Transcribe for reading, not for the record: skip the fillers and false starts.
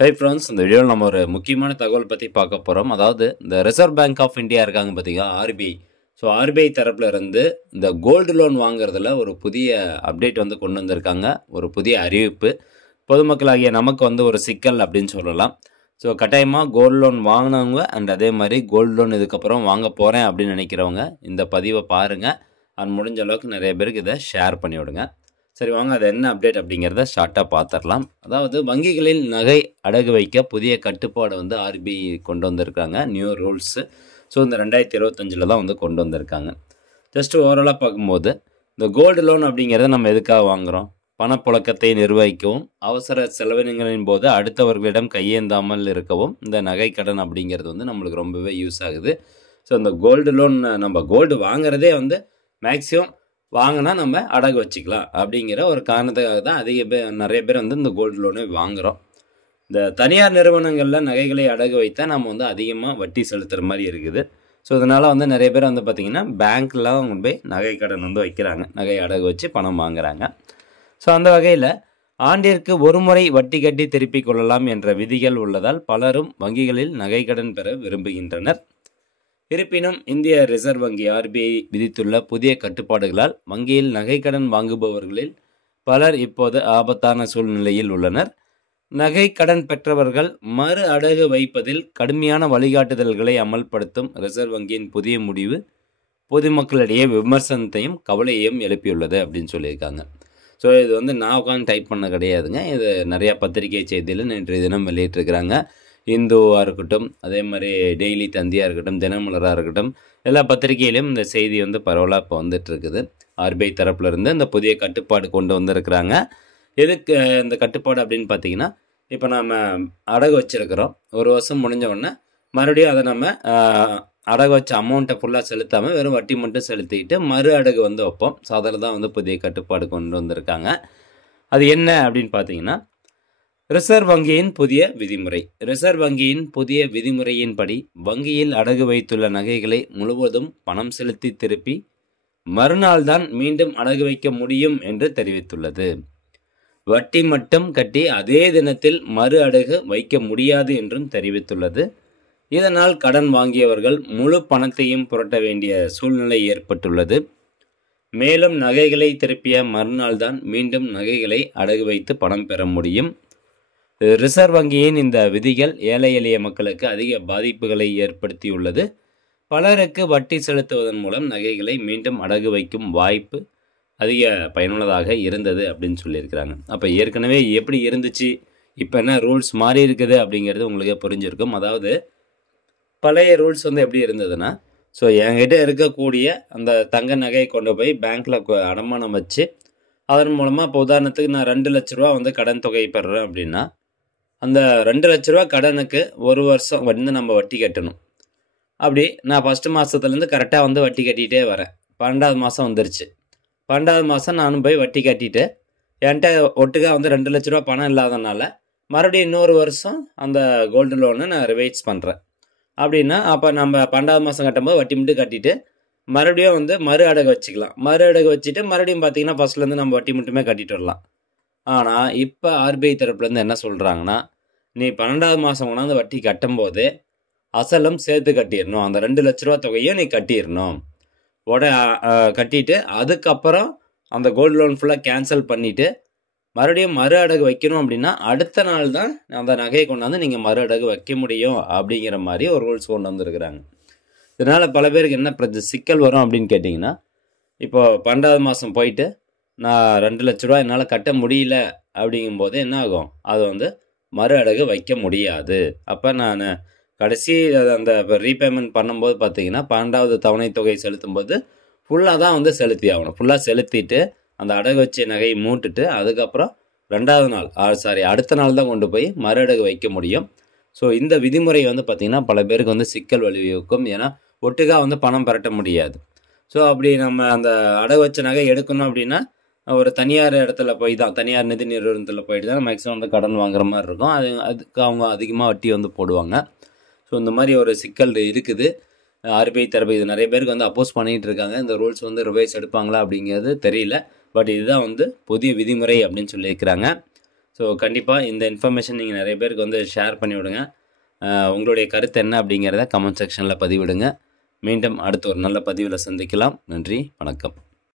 Hi friends, இந்த வீடியோவில் நம்ம ஒரு முக்கியமான தகவல் பற்றி பார்க்க போகிறோம். அதாவது இந்த ரிசர்வ் பேங்க் ஆஃப் இந்தியா இருக்காங்க பார்த்தீங்களா, ஆர்பிஐ. ஸோ ஆர்பிஐ தரப்புல இருந்து இந்த கோல்டு லோன் வாங்குறதுல ஒரு புதிய அப்டேட் வந்து கொண்டு வந்திருக்காங்க. ஒரு புதிய அறிவிப்பு பொதுமக்களாகிய நமக்கு வந்து ஒரு சிக்கல் அப்படின்னு சொல்லலாம். ஸோ கட்டாயமாக கோல்டு லோன் வாங்கினவங்க அண்ட் அதே மாதிரி கோல்டு லோன் இதுக்கப்புறம் வாங்க போகிறேன் அப்படின்னு நினைக்கிறவங்க இந்த பதிவை பாருங்கள். அது முடிஞ்ச அளவுக்கு நிறைய பேருக்கு இதை ஷேர் பண்ணி விடுங்க. சரி வாங்க, அது என்ன அப்டேட் அப்படிங்கிறத ஷார்ட்டாக பார்த்துடலாம். அதாவது வங்கிகளில் நகை அடகு வைக்க புதிய கட்டுப்பாடு வந்து ஆர்பிஐ கொண்டு வந்திருக்காங்க, நியூ ரூல்ஸு. ஸோ இந்த 2025 தான் வந்து கொண்டு வந்திருக்காங்க. ஜஸ்ட் ஓவராலாக பார்க்கும்போது இந்த கோல்டு லோன் அப்படிங்கிறத நம்ம எதுக்காக வாங்குகிறோம்? பணப்புழக்கத்தை நிர்வகிக்கவும், அவசர செலவினங்களின் போது அடுத்தவர்களிடம் கையேந்தாமல் இருக்கவும் இந்த நகை கடன் அப்படிங்கிறது வந்து நம்மளுக்கு ரொம்பவே யூஸ் ஆகுது. ஸோ இந்த கோல்டு லோன் நம்ம கோல்டு வாங்குறதே வந்து மேக்ஸிமம் வாங்கினா நம்ம அடகு வச்சுக்கலாம் அப்படிங்கிற ஒரு காரணத்துக்காக தான் நிறைய பேர் வந்து இந்த கோல்டு லோனை வாங்குகிறோம். இந்த தனியார் நிறுவனங்களில் நகைகளை அடகு வைத்தா நம்ம வந்து அதிகமாக வட்டி செலுத்துகிற மாதிரி இருக்குது. ஸோ இதனால் வந்து நிறைய பேர் வந்து பார்த்திங்கன்னா பேங்க்லாம் கொண்டு போய் நகை கடன் வந்து வைக்கிறாங்க, நகை அடகு வச்சு பணம் வாங்குறாங்க. ஸோ அந்த வகையில் ஆண்டிற்கு ஒரு முறை வட்டி கட்டி திருப்பிக் கொள்ளலாம் என்ற விதிகள் உள்ளதால் பலரும் வங்கிகளில் நகை கடன் பெற விரும்புகின்றனர். இருப்பினும் இந்திய ரிசர்வ் வங்கி ஆர்பிஐ விதித்துள்ள புதிய கட்டுப்பாடுகளால் வங்கியில் நகைக்கடன் வாங்குபவர்களில் பலர் இப்போது ஆபத்தான சூழ்நிலையில் உள்ளனர். நகை கடன் பெற்றவர்கள் மறு அடகு வைப்பதில் கடுமையான வழிகாட்டுதல்களை அமல்படுத்தும் ரிசர்வ் வங்கியின் புதிய முடிவு பொதுமக்களிடையே விமர்சனத்தையும் கவலையையும் எழுப்பியுள்ளது அப்படின்னு சொல்லியிருக்காங்க. ஸோ இது வந்து நான் உட்காந்து டைப் பண்ண கிடையாதுங்க. இது நிறையா பத்திரிகை செய்தியில் நேற்று தினம் வெளியிட்டிருக்கிறாங்க. இந்துவாக இருக்கட்டும், அதே மாதிரி டெய்லி தந்தியாக இருக்கட்டும், தினமலராக இருக்கட்டும், எல்லா பத்திரிகையிலையும் இந்த செய்தி வந்து பரவலாக இப்போ வந்துட்டுருக்குது. ஆர்பிஐ தரப்புலேருந்து இந்த புதிய கட்டுப்பாடு கொண்டு வந்திருக்கிறாங்க. எதுக்கு இந்த கட்டுப்பாடு அப்படின்னு பார்த்தீங்கன்னா, இப்போ நம்ம அடகு வச்சுருக்கிறோம், ஒரு வருஷம் முடிஞ்ச உடனே மறுபடியும் அதை நம்ம அடகு வச்ச அமௌண்ட்டை ஃபுல்லாக செலுத்தாமல் வெறும் வட்டி மட்டும் செலுத்திக்கிட்டு மறு அடகு வந்து வைப்போம். ஸோ அதில் தான் வந்து புதிய கட்டுப்பாடு கொண்டு வந்திருக்காங்க. அது என்ன அப்படின்னு பார்த்தீங்கன்னா, ரிசர்வ் வங்கியின் புதிய விதிமுறை. ரிசர்வ் வங்கியின் புதிய விதிமுறையின்படி வங்கியில் அடகு வைத்துள்ள நகைகளை முழுவதும் பணம் செலுத்தி திருப்பி மறுநாள் தான் மீண்டும் அடகு வைக்க முடியும் என்று தெரிவித்துள்ளது. வட்டி மட்டும் கட்டி அதே தினத்தில் மறு அடகு வைக்க முடியாது என்றும் தெரிவித்துள்ளது. இதனால் கடன் வாங்கியவர்கள் முழு பணத்தையும் புரட்ட வேண்டிய சூழ்நிலை ஏற்பட்டுள்ளது. மேலும் நகைகளை திருப்பிய மறுநாள் தான் மீண்டும் நகைகளை அடகு வைத்து பணம் பெற முடியும். ரிசர்வ் வங்கியின் இந்த விதிகள் ஏழை எளிய மக்களுக்கு அதிக பாதிப்புகளை ஏற்படுத்தியுள்ளது. பலருக்கு வட்டி செலுத்துவதன் மூலம் நகைகளை மீண்டும் அடகு வைக்கும் வாய்ப்பு அதிக பயனுள்ளதாக இருந்தது அப்படின்னு சொல்லியிருக்கிறாங்க. அப்போ ஏற்கனவே எப்படி இருந்துச்சு, இப்போ என்ன ரூல்ஸ் மாறி இருக்குது அப்படிங்கிறது உங்களுக்கு புரிஞ்சிருக்கும். அதாவது பழைய ரூல்ஸ் வந்து எப்படி இருந்ததுன்னா, ஸோ என்கிட்ட இருக்கக்கூடிய அந்த தங்க நகையை கொண்டு போய் பேங்க்கில் அடமானம் வச்சு அதன் மூலமாக இப்போ உதாரணத்துக்கு நான் 2 லட்ச ரூபா வந்து கடன் தொகை பெறுறேன் அப்படின்னா, அந்த 2 லட்ச ரூபா கடனுக்கு ஒரு வருஷம் வந்து நம்ம வட்டி கட்டணும். அப்படி நான் ஃபஸ்ட்டு மாதத்துலேருந்து கரெக்டாக வந்து வட்டி கட்டிகிட்டே வரேன். 12வது மாதம் வந்துருச்சு. 12வது மாதம் நானும் போய் வட்டி கட்டிட்டு என்கிட்ட ஒட்டுக்கா வந்து 2 லட்ச ரூபா பணம் இல்லாதனால மறுபடியும் இன்னொரு வருஷம் அந்த கோல்டு லோனை நான் ரிவைஸ் பண்ணுறேன். அப்படின்னா அப்போ நம்ம 12வது மாதம் கட்டும்போது வட்டி மட்டும் கட்டிட்டு மறுபடியும் வந்து மறு அடகு வச்சுக்கலாம். மறு அடகு வச்சுட்டு மறுபடியும் பார்த்தீங்கன்னா ஃபஸ்ட்லேருந்து நம்ம வட்டி மட்டுமே கட்டிட்டு வரலாம். ஆனால் இப்போ ஆர்பிஐ தரப்புலேருந்து என்ன சொல்கிறாங்கன்னா, நீ 12வது மாதம் கொண்டாந்து வட்டி கட்டும்போது அசலும் சேர்த்து கட்டிடணும். அந்த 2 லட்ச ரூபா தொகையும் நீ கட்டிடணும். கட்டிட்டு அதுக்கப்புறம் அந்த கோல்டு லோன் ஃபுல்லாக கேன்சல் பண்ணிவிட்டு மறுபடியும் மறு அடகு வைக்கணும் அப்படின்னா அடுத்த நாள் தான் அந்த நகையை கொண்டாந்து நீங்கள் மறு அடகு வைக்க முடியும் அப்படிங்கிற மாதிரி ஒரு ரூல்ஸ் கொண்டு வந்துருக்குறாங்க. இதனால் பல பேருக்கு என்ன சிக்கல் வரும் அப்படின்னு கேட்டிங்கன்னா, இப்போது 12வது மாதம் போயிட்டு நான் 2 லட்ச ரூபா என்னால் கட்ட முடியல அப்படிங்கும்போது என்ன ஆகும், அது வந்து மறு அடகு வைக்க முடியாது. அப்போ நான் கடைசி அந்த ரீபேமெண்ட் பண்ணும்போது பார்த்தீங்கன்னா 12வது தவணை தொகை செலுத்தும்போது ஃபுல்லாக தான் வந்து செலுத்தி ஆகணும். ஃபுல்லாக செலுத்திட்டு அந்த அடகு வச்ச நகையை மூட்டுட்டு அதுக்கப்புறம் 2வது நாள் அடுத்த நாள் தான் கொண்டு போய் மறு அடகு வைக்க முடியும். ஸோ இந்த விதிமுறை வந்து பார்த்திங்கன்னா பல பேருக்கு வந்து சிக்கல் வழிவகுக்கும். ஏன்னா ஒட்டுக்கா வந்து பணம் பெரட்ட முடியாது. ஸோ அப்படி நம்ம அந்த அடகு வச்ச நகை எடுக்கணும் அப்படின்னா ஒரு தனியார் இடத்துல போய் தான், தனியார் நிதி நிறுவனத்தில் போயிட்டு தான் மேக்ஸிமம் வந்து கடன் வாங்குற மாதிரி இருக்கும். அதுக்கு அவங்க அதிகமாக வட்டி வந்து போடுவாங்க. ஸோ இந்த மாதிரி ஒரு சிக்கல் இருக்குது. ஆர்பிஐ தரப்பு இது நிறைய பேருக்கு வந்து அப்போஸ் பண்ணிகிட்டு இருக்காங்க. இந்த ரூல்ஸ் வந்து ரிவைஸ் எடுப்பாங்களா அப்படிங்கிறது தெரியல. பட் இதுதான் வந்து புதிய விதிமுறை அப்படின்னு சொல்லியிருக்கிறாங்க. ஸோ கண்டிப்பாக இந்த இன்ஃபர்மேஷன் நீங்கள் நிறைய பேருக்கு வந்து ஷேர் பண்ணிவிடுங்க. உங்களுடைய கருத்து என்ன அப்படிங்கிறத கமெண்ட் செக்ஷனில் பதிவிடுங்க. மீண்டும் அடுத்த ஒரு நல்ல பதிவில் சந்திக்கலாம். நன்றி, வணக்கம்.